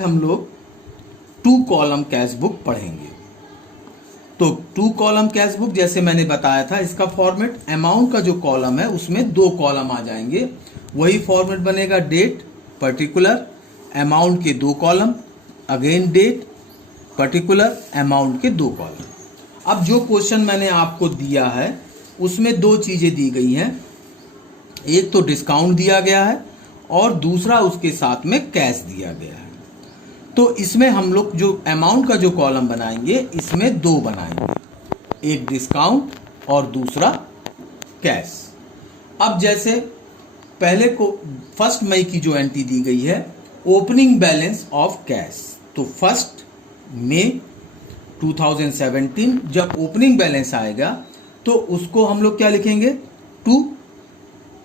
आज हम लोग 2 कॉलम कैश बुक पढ़ेंगे। तो 2 कॉलम कैश बुक जैसे मैंने बताया था, इसका फॉर्मेट अमाउंट का जो कॉलम है उसमें 2 कॉलम आ जाएंगे। वही फॉर्मेट बनेगा, डेट पर्टिकुलर अमाउंट के 2 column, again date particular amount के 2 कॉलम। अब जो क्वेश्चन मैंने आपको दिया है उसमें 2 चीजें दी गई हैं, एक तो डिस्काउंट दिया गया है और दूसरा उसके साथ में कैश दिया गया है। तो इसमें हम लोग जो अमाउंट का जो कॉलम बनाएंगे इसमें 2 बनाएंगे, एक डिस्काउंट और दूसरा कैश। अब जैसे पहले को 1 मई की जो एंट्री दी गई है, ओपनिंग बैलेंस ऑफ कैश, तो 1 मई 2017 जब ओपनिंग बैलेंस आएगा तो उसको हम लोग क्या लिखेंगे, to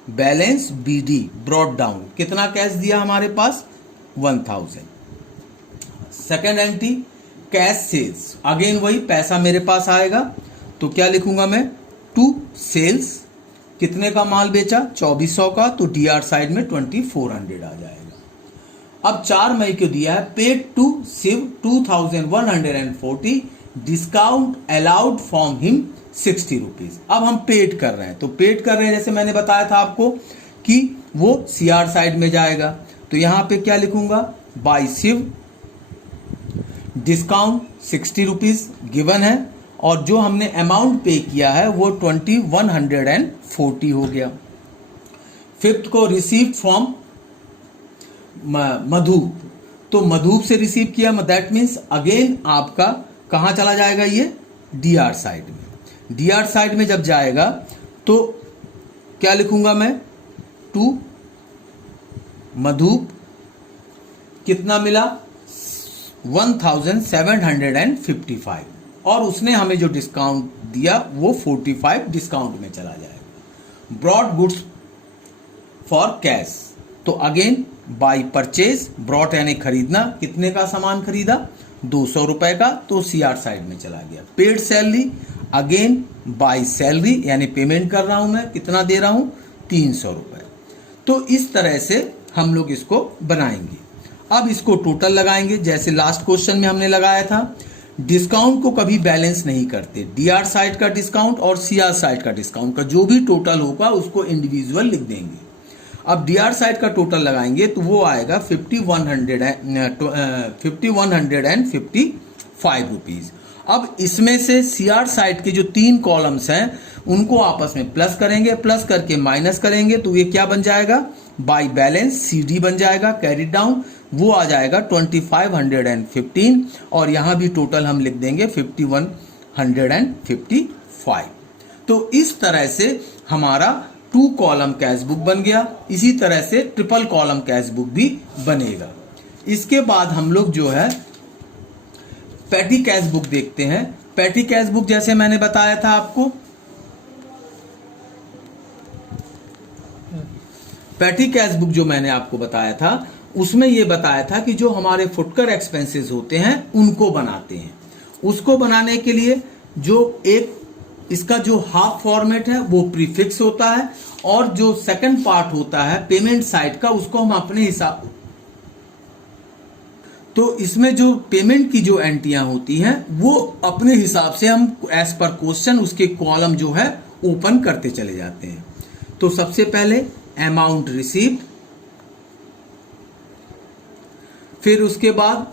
balance BD brought down, कितना कैश दिया हमारे पास 1000। Second entry cash sales, again वही पैसा मेरे पास आएगा तो क्या लिखूंगा मैं, टू सेल्स, कितने का माल बेचा 2400 का, तो डीआर साइड में 2400 आ जाएगा। अब 4 मई को दिया है, paid to Shiv 2140, discount allowed from him 60 rupees. अब हम पेड कर रहे हैं, तो पेड कर रहे हैं जैसे मैंने बताया था आपको कि वो सीआर साइड में जाएगा, तो यहां पे क्या लिखूंगा, by Shiv, discount 60 rupees given है और जो हमने अमाउंट पे किया है वो 2140 हो गया। 5th को रिसीव फ्रॉम मधुप, तो मधुप से रिसीव किया, दैट मीन्स अगेन आपका कहां चला जाएगा, ये डीआर साइड में। डीआर साइड में जब जाएगा तो क्या लिखूंगा मैं, टू मधुप, कितना मिला 1755 और उसने हमें जो डिस्काउंट दिया वो 45 डिस्काउंट में चला जाएगा। ब्रॉड गुड्स फॉर कैश, तो अगेन बाय परचेज, ब्रॉट यानी खरीदना, कितने का सामान खरीदा 200 रुपए का, तो सीआर साइड में चला गया। Paid salary, again by salary यानी पेमेंट कर रहा हूं मैं, कितना दे रहा हूं 300 रुपए। तो इस तरह से हम लोग इसको बनाएंगे। अब इसको टोटल लगाएंगे, जैसे लास्ट क्वेश्चन में हमने लगाया था। डिस्काउंट को कभी बैलेंस नहीं करते, डीआर साइड का डिस्काउंट और सीआर साइड का डिस्काउंट का जो भी टोटल होगा उसको इंडिविजुअल लिख देंगे। अब डीआर साइड का टोटल लगाएंगे तो वो आएगा 5155 रुपीज। अब इसमें से सीआर साइड के जो 3 कॉलम्स हैं उनको आपस में प्लस करेंगे, प्लस करके माइनस करेंगे तो ये क्या बन जाएगा, बाय बैलेंस सीडी बन जाएगा, कैरी डाउन, वो आ जाएगा 2515 और यहां भी टोटल हम लिख देंगे 5155। तो इस तरह से हमारा 2 कॉलम कैश बुक बन गया। इसी तरह से ट्रिपल कॉलम कैश बुक भी बनेगा। इसके बाद हम लोग जो है पैटी कैश बुक देखते हैं। पैटी कैश बुक जैसे मैंने बताया था आपको, पैटी कैश बुक जो मैंने आपको बताया था उसमें यह बताया था कि जो हमारे फुटकर एक्सपेंसेस होते हैं उनको बनाते हैं। उसको बनाने के लिए जो एक इसका जो हाफ फॉर्मेट है वो प्रीफिक्स होता है और जो सेकंड पार्ट होता है पेमेंट साइड का उसको हम अपने हिसाब, तो इसमें जो पेमेंट की जो एंट्रियां होती हैं वो अपने हिसाब से हम एज पर क्वेश्चन उसके कॉलम जो है ओपन करते चले जाते हैं। तो सबसे पहले अमाउंट रिसीव्ड, फिर उसके बाद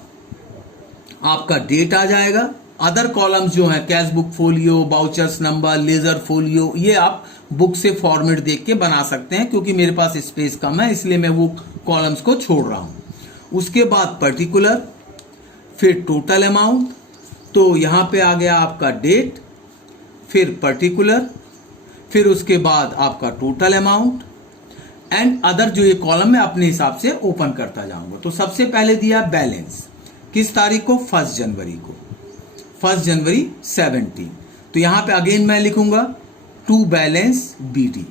आपका डेट आ जाएगा। अदर कॉलम्स जो हैं cash book folio, vouchers number, ledger folio, ये आप बुक से फॉर्मेट देख के बना सकते हैं, क्योंकि मेरे पास स्पेस कम है इसलिए मैं वो कॉलम्स को छोड़ रहा हूं। उसके बाद पर्टिकुलर, फिर टोटल अमाउंट, तो यहां पे आ गया आपका डेट, फिर पर्टिकुलर, फिर उसके बाद आपका टोटल अमाउंट एंड अदर जो ये कॉलम मैं अपने हिसाब से ओपन करता जाऊंगा। तो सबसे पहले दिया बैलेंस, किस तारीख को 1 जनवरी को, 1 जनवरी 17। तो यहां पे अगेन मैं लिखूंगा टू बैलेंस बीडी,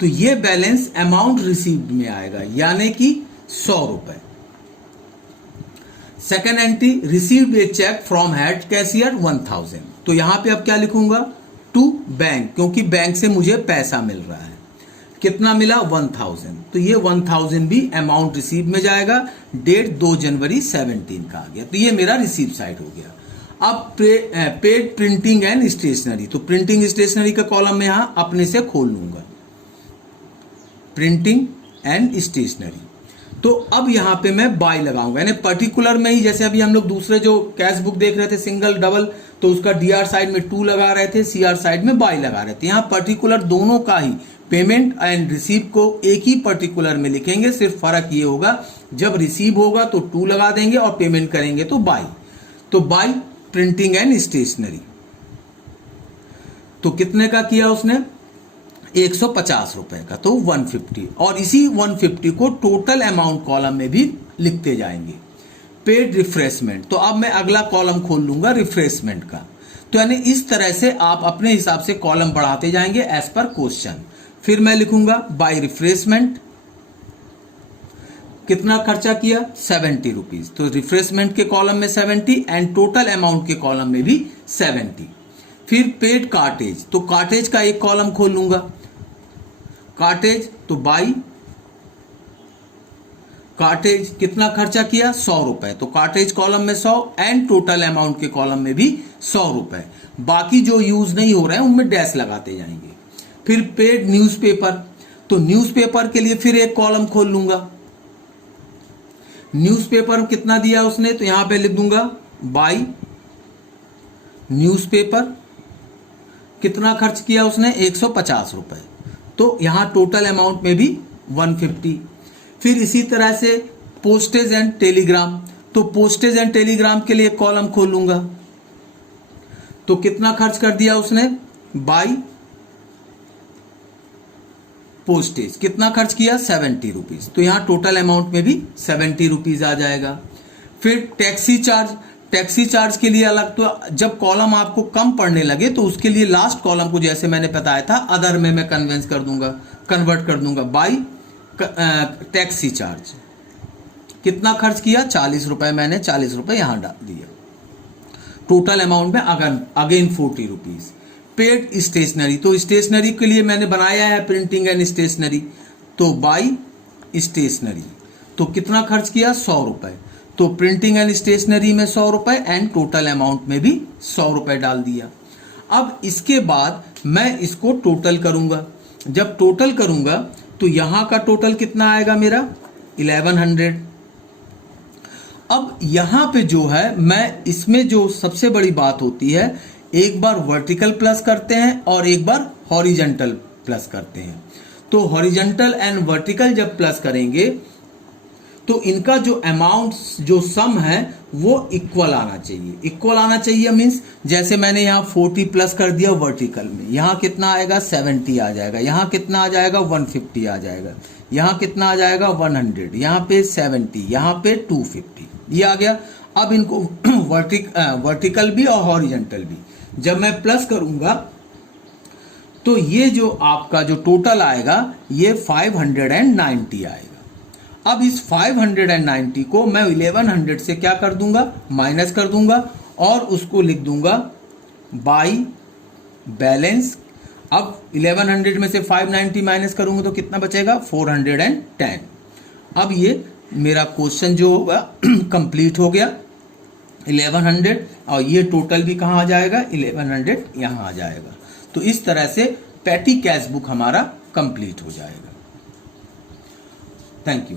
तो ये बैलेंस अमाउंट रिसीव्ड में आएगा यानी कि 100 रुपए। Second entry received a cheque from head cashier 1000, तो यहां पे अब क्या लिखूंगा, टू बैंक, क्योंकि बैंक से मुझे पैसा मिल रहा है। कितना मिला 1000, तो ये 1000 भी अमाउंट रिसीव में जाएगा। डेट 2 जनवरी 17 का आ गया, तो ये मेरा रिसीव साइड हो गया। अब पेड प्रिंटिंग एंड स्टेशनरी, तो प्रिंटिंग स्टेशनरी का कॉलम में यहां अपने से खोल लूंगा, प्रिंटिंग एंड स्टेशनरी। तो अब यहां पे मैं बाय लगाऊंगा, यानी पर्टिकुलर में ही, जैसे अभी हम लोग दूसरे जो कैश बुक देख रहे थे सिंगल डबल, तो उसका डीआर साइड में 2 लगा रहे थे, सीआर साइड में बाय लगा रहे थे। यहां पर्टिकुलर दोनों का ही पेमेंट एंड रिसीव को एक ही पर्टिकुलर में लिखेंगे, सिर्फ फर्क ये होगा जब रिसीव होगा तो 2 लगा देंगे और पेमेंट करेंगे तो बाय। तो बाय प्रिंटिंग एंड स्टेशनरी, तो कितने का किया उसने 150 रुपए का, तो 150, और इसी 150 को टोटल अमाउंट कॉलम में भी लिखते जाएंगे। पेड रिफ्रेशमेंट, तो अब मैं अगला कॉलम खोल लूंगा रिफ्रेशमेंट का। तो यानी इस तरह से आप अपने हिसाब से कॉलम बढ़ाते जाएंगे एज पर क्वेश्चन। फिर मैं लिखूंगा बाय रिफ्रेशमेंट, कितना खर्चा किया 70 रुपीज, तो रिफ्रेशमेंट के कॉलम में 70 एंड टोटल अमाउंट के कॉलम में भी 70। फिर पेड कार्टेज, तो कार्टेज का एक कॉलम खोल लूंगा, कार्टेज, तो बाई कार्टेज, कितना खर्चा किया 100 रुपए, तो कार्टेज कॉलम में 100 एंड टोटल अमाउंट के कॉलम में भी 100 रुपए। बाकी जो यूज नहीं हो रहे हैं उनमें डैश लगाते जाएंगे। फिर पेड न्यूज़पेपर, तो न्यूज़पेपर के लिए फिर एक कॉलम खोल लूंगा, न्यूज़पेपर कितना दिया उसने, तो यहां पे लिख दूंगा बाई न्यूज़पेपर, कितना खर्च किया उसने 150 रुपए, तो यहां टोटल अमाउंट में भी 150। फिर इसी तरह से पोस्टेज एंड टेलीग्राम, तो पोस्टेज एंड टेलीग्राम के लिए एक कॉलम खोल लूंगा, तो कितना खर्च कर दिया उसने बाई पोस्टेज, कितना खर्च किया 70 रुपीज, तो यहां टोटल अमाउंट में भी 70 रुपीज आ जाएगा। फिर टैक्सी चार्ज, टैक्सी चार्ज के लिए अलग, तो जब कॉलम आपको कम पड़ने लगे तो उसके लिए लास्ट कॉलम को जैसे मैंने बताया था अदर में मैं कन्वर्ट कर दूंगा बाई टैक्सी चार्ज, कितना खर्च किया 40 रुपए, मैंने 40 रुपए यहां डाल दिया, टोटल अमाउंट में अगेन 40 रुपीज। पेड स्टेशनरी, तो स्टेशनरी के लिए मैंने बनाया है प्रिंटिंग एंड स्टेशनरी, तो बाई स्टेशनरी, तो कितना खर्च किया 100 रुपए, तो प्रिंटिंग एंड स्टेशनरी में 100 रुपए एंड टोटल अमाउंट में भी 100 रुपए डाल दिया। अब इसके बाद मैं इसको टोटल करूंगा, जब टोटल करूंगा तो यहां का टोटल कितना आएगा मेरा 1100। अब यहां पे जो है मैं इसमें जो सबसे बड़ी बात होती है, एक बार वर्टिकल प्लस करते हैं और एक बार हॉरिजेंटल प्लस करते हैं। तो हॉरिजेंटल एंड वर्टिकल जब प्लस करेंगे तो इनका जो अमाउंट जो सम है वो इक्वल आना चाहिए। इक्वल आना चाहिए मीन्स जैसे मैंने यहाँ 40 प्लस कर दिया वर्टिकल में, यहाँ कितना आएगा 70 आ जाएगा, यहाँ कितना आ जाएगा 150 आ जाएगा, यहाँ कितना आ जाएगा 100, यहाँ पे 70, यहाँ पे 250, ये आ गया। अब इनको वर्टिकल भी और हॉरिजेंटल भी जब मैं प्लस करूंगा तो ये जो आपका जो टोटल आएगा ये 590 आएगा। अब इस 590 को मैं 1100 से क्या कर दूंगा माइनस कर दूंगा और उसको लिख दूंगा बाई बैलेंस। अब 1100 में से 590 माइनस करूंगा तो कितना बचेगा 410। अब ये मेरा क्वेश्चन जो होगा कंप्लीट हो गया 1100 और ये टोटल भी कहाँ आ जाएगा 1100 यहाँ आ जाएगा। तो इस तरह से पैटी कैश बुक हमारा कंप्लीट हो जाएगा। Thank you.